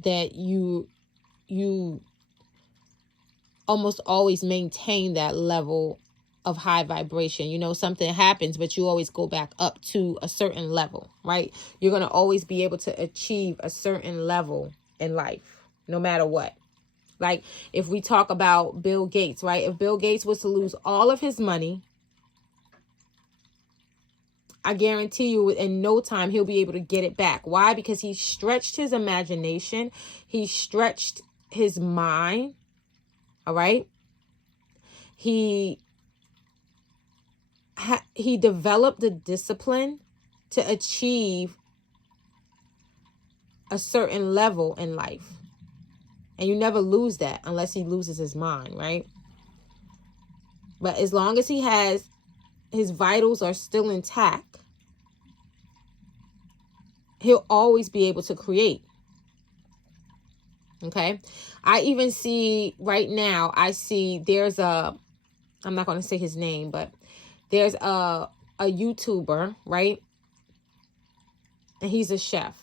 that you almost always maintain that level of high vibration. You know, something happens, but you always go back up to a certain level, right? You're going to always be able to achieve a certain level in life, no matter what. Like if we talk about Bill Gates, right? If Bill Gates was to lose all of his money, I guarantee you in no time he'll be able to get it back. Why? Because he stretched his imagination. He stretched his mind. All right. He developed the discipline to achieve a certain level in life. And you never lose that unless he loses his mind, right? But as long as his vitals are still intact, he'll always be able to create. Okay? I even see right now, there's I'm not going to say his name, but there's a YouTuber, right? And he's a chef.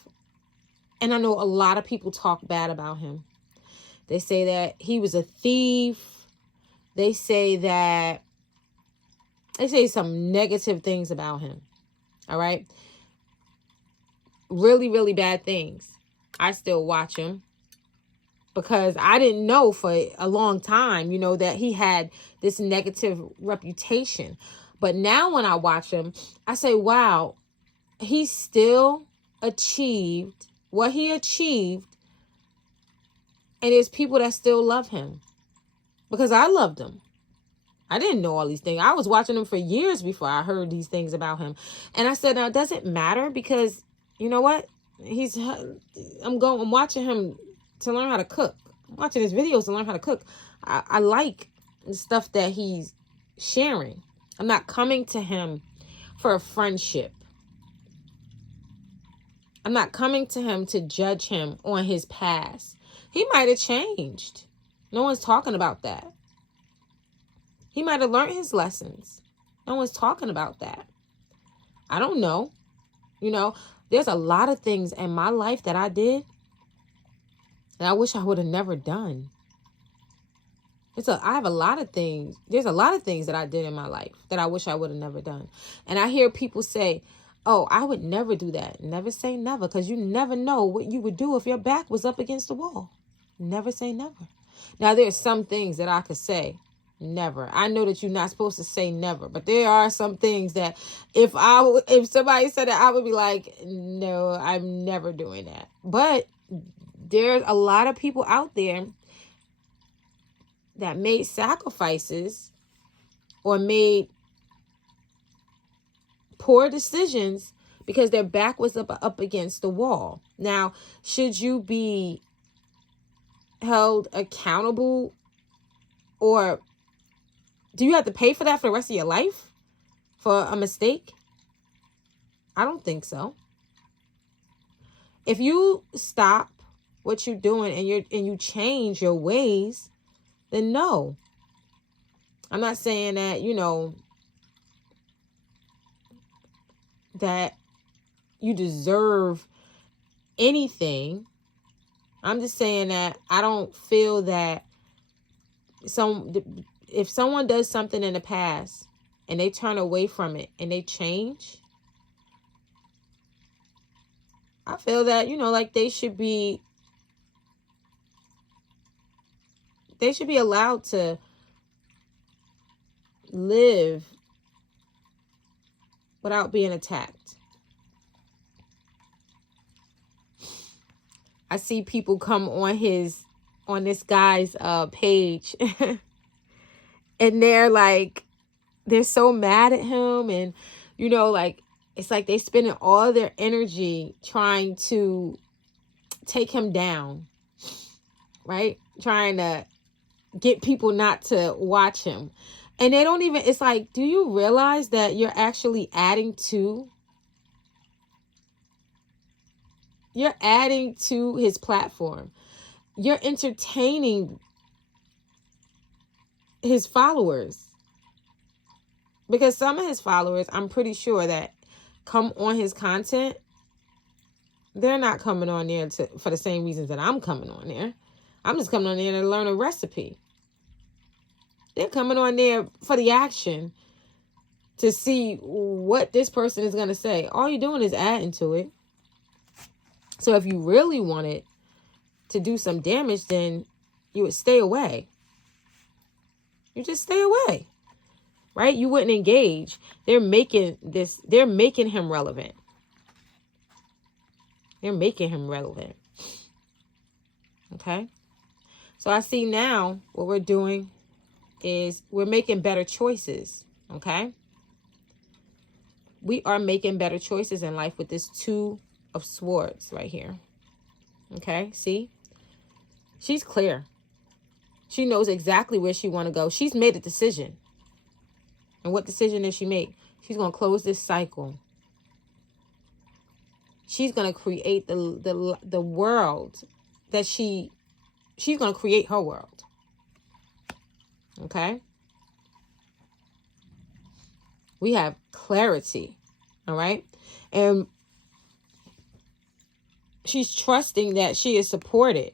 And I know a lot of people talk bad about him. They say that he was a thief. They say some negative things about him. All right. Really, really bad things. I still watch him because I didn't know for a long time, you know, that he had this negative reputation. But now when I watch him, I say, wow, he still achieved what he achieved. And there's people that still love him, because I loved him. I didn't know all these things. I was watching him for years before I heard these things about him. And I said, now, does it matter? Because you know what? I'm watching him to learn how to cook. I'm watching his videos to learn how to cook. I like the stuff that he's sharing. I'm not coming to him for a friendship. I'm not coming to him to judge him on his past. He might have changed. No one's talking about that. He might have learned his lessons. No one's talking about that. I don't know. You know, there's a lot of things in my life that I did that I wish I would have never done. I have a lot of things. There's a lot of things that I did in my life that I wish I would have never done. And I hear people say, oh, I would never do that. Never say never, because you never know what you would do if your back was up against the wall. Never say never. Now, there's some things that I could say never. I know that you're not supposed to say never, but there are some things that if somebody said it, I would be like, no, I'm never doing that. But there's a lot of people out there that made sacrifices or made poor decisions because their back was up against the wall. Now, should you be held accountable, or do you have to pay for that for the rest of your life for a mistake? I don't think so. If you stop what you're doing and you change your ways, then no. I'm not saying that, you know, that you deserve anything. I'm just saying that I don't feel that if someone does something in the past and they turn away from it and they change, I feel that, like they should be allowed to live without being attacked. I see people come on this guy's page and they're so mad at him, and it's like they spending all their energy trying to take him down, right? Trying to get people not to watch him. And they don't even, it's like, do you realize that you're actually adding to his platform? You're entertaining his followers. Because some of his followers, I'm pretty sure that come on his content, they're not coming on there for the same reasons that I'm coming on there. I'm just coming on there to learn a recipe. They're coming on there for the action, to see what this person is going to say. All you're doing is adding to it. So if you really wanted to do some damage, then you would stay away. You just stay away, right? You wouldn't engage. They're making him relevant. They're making him relevant. Okay. So I see now what we're doing is we're making better choices. Okay. We are making better choices in life with this Two of Swords right here. Okay. See, she's clear. She knows exactly where she want to go. She's made a decision. And what decision did she make? She's going to close this cycle. She's going to create the world that she's going to create her world. Okay? We have clarity. All right? And she's trusting that she is supported.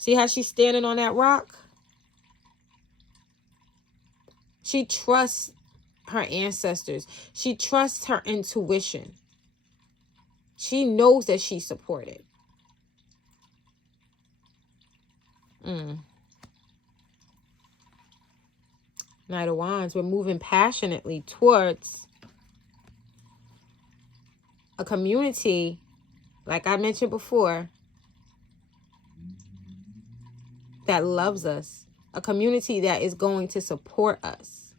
See how she's standing on that rock? She trusts her ancestors. She trusts her intuition. She knows that she's supported. Knight of Wands, we're moving passionately towards a community, like I mentioned before, that loves us. A community that is going to support us.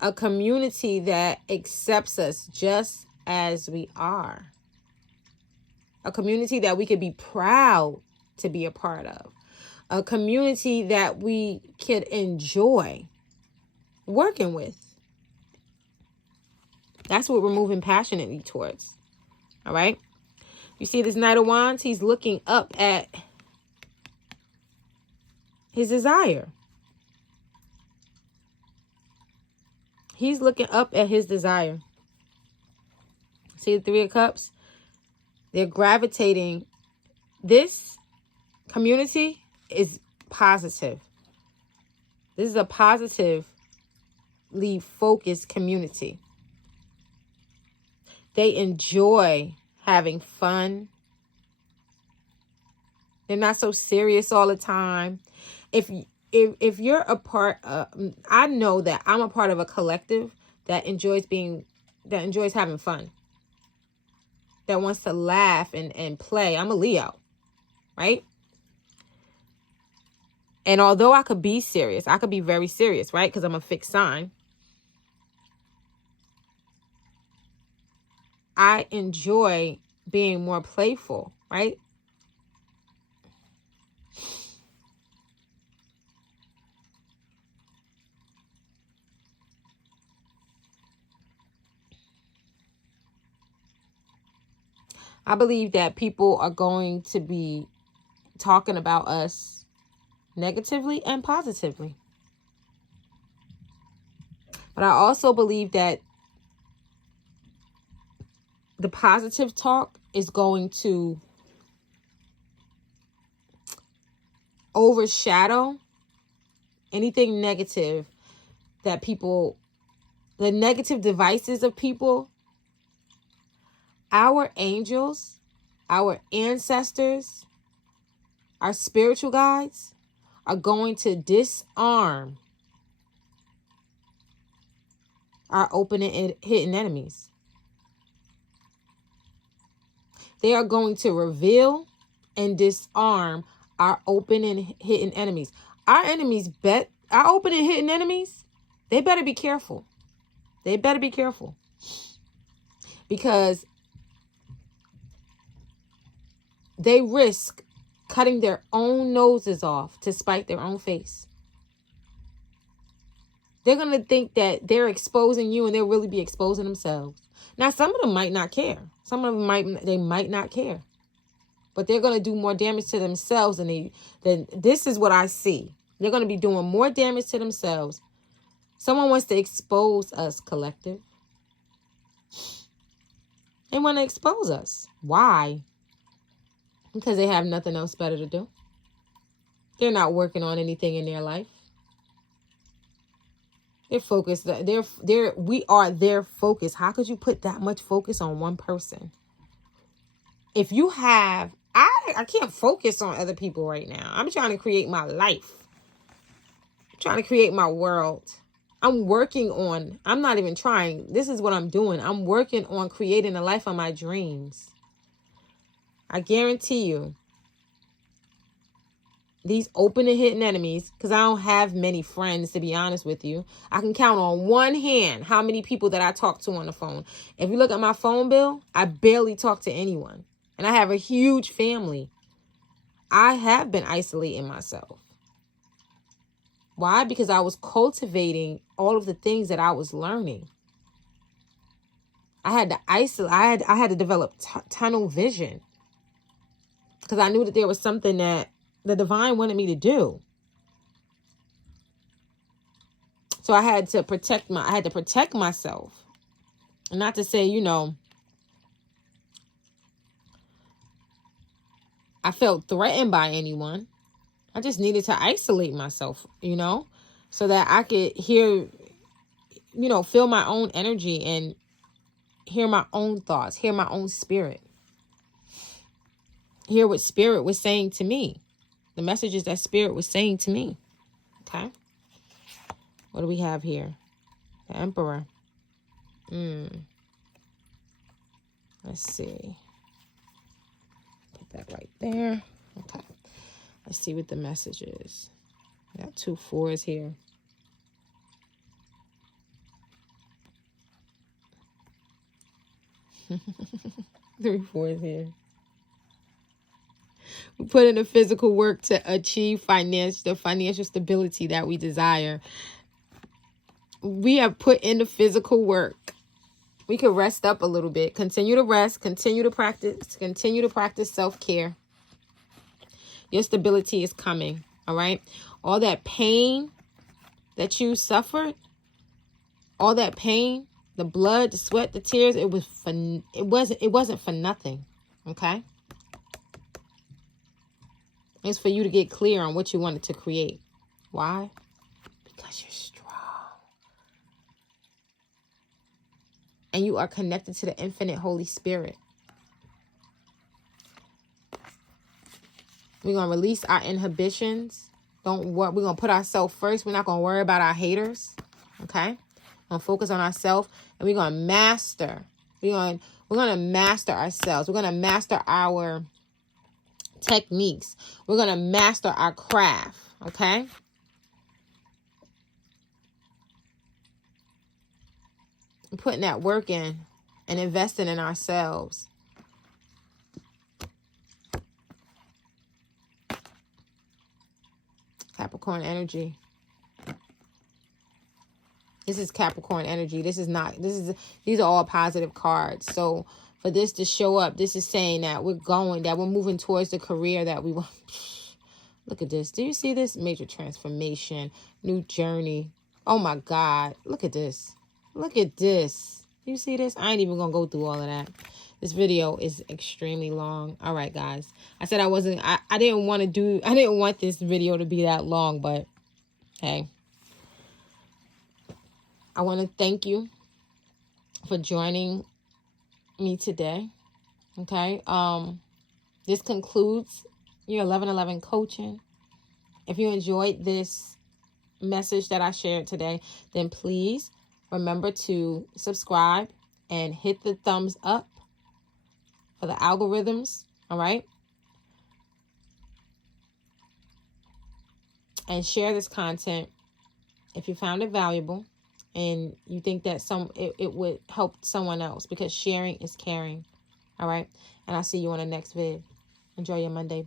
A community that accepts us just as we are. A community that we could be proud to be a part of. A community that we could enjoy working with. That's what we're moving passionately towards. All right? You see this Knight of Wands? He's looking up at his desire. He's looking up at his desire. See the Three of Cups? They're gravitating. This community is positive. This is a positively focused community. They enjoy having fun. They're not so serious all the time. If you're a part of, I know that I'm a part of a collective that enjoys having fun. That wants to laugh and play. I'm a Leo, right? And although I could be serious, I could be very serious, right? Because I'm a fixed sign. I enjoy being more playful, right? I believe that people are going to be talking about us negatively and positively. But I also believe that the positive talk is going to overshadow anything negative that people, the negative devices of people. Our angels, our ancestors, our spiritual guides are going to disarm our open and hidden enemies. They are going to reveal and disarm our open and hidden enemies. Our enemies our open and hidden enemies, they better be careful. They better be careful. Because they risk cutting their own noses off to spite their own face. They're going to think that they're exposing you and they'll really be exposing themselves. Now, some of them might not care. Some of them might not care. But they're going to do more damage to themselves than this is what I see. They're going to be doing more damage to themselves. Someone wants to expose us, collective. They want to expose us. Why? Because they have nothing else better to do. They're not working on anything in their life. They're focused. We are their focus. How could you put that much focus on one person? If you have, I can't focus on other people right now. I'm trying to create my life. I'm trying to create my world. I'm not even trying. This is what I'm doing. I'm working on creating the life of my dreams. I guarantee you, these open and hidden enemies, because I don't have many friends, to be honest with you. I can count on one hand how many people that I talk to on the phone. If you look at my phone bill, I barely talk to anyone. And I have a huge family. I have been isolating myself. Why? Because I was cultivating all of the things that I was learning. I had to isolate. I had to develop tunnel vision. Because I knew that there was something that the divine wanted me to do. So I had to protect myself. And not to say, I felt threatened by anyone. I just needed to isolate myself, so that I could hear, feel my own energy and hear my own thoughts, hear my own spirit. Hear what spirit was saying to me. The messages that spirit was saying to me. Okay. What do we have here? The Emperor. Let's see. Put that right there. Okay. Let's see what the message is. We got 2 4s here. Three 4s here. We put in the physical work to achieve the financial stability that we desire. We have put in the physical work. We could rest up a little bit. Continue to rest. Continue to practice self-care. Your stability is coming. All right. All that pain that you suffered, all that pain, the blood, the sweat, the tears, it wasn't for nothing. Okay. It's for you to get clear on what you wanted to create. Why? Because you're strong. And you are connected to the infinite Holy Spirit. We're going to release our inhibitions. We're going to put ourselves first. We're not going to worry about our haters. Okay? We're going to focus on ourselves. And we're going to master. We're going to master ourselves. We're going to master our techniques. We're going to master our craft. Okay? Putting that work in and investing in ourselves. Capricorn energy. This is Capricorn energy. These are all positive cards. So for this to show up, this is saying that we're moving towards the career that we want. Look at this. Do you see this? Major transformation, new journey. Oh my God. Look at this. Look at this. You see this? I ain't even gonna go through all of that. This video is extremely long. All right, guys. I said I didn't want this video to be that long, but hey. I want to thank you for joining me today. Okay. This concludes your 11/11 coaching. If you enjoyed this message that I shared today, then please remember to subscribe and hit the thumbs up for the algorithms. All right. And share this content if you found it valuable and you think that it would help someone else, because sharing is caring. All right. And I'll see you on the next vid. Enjoy your Monday.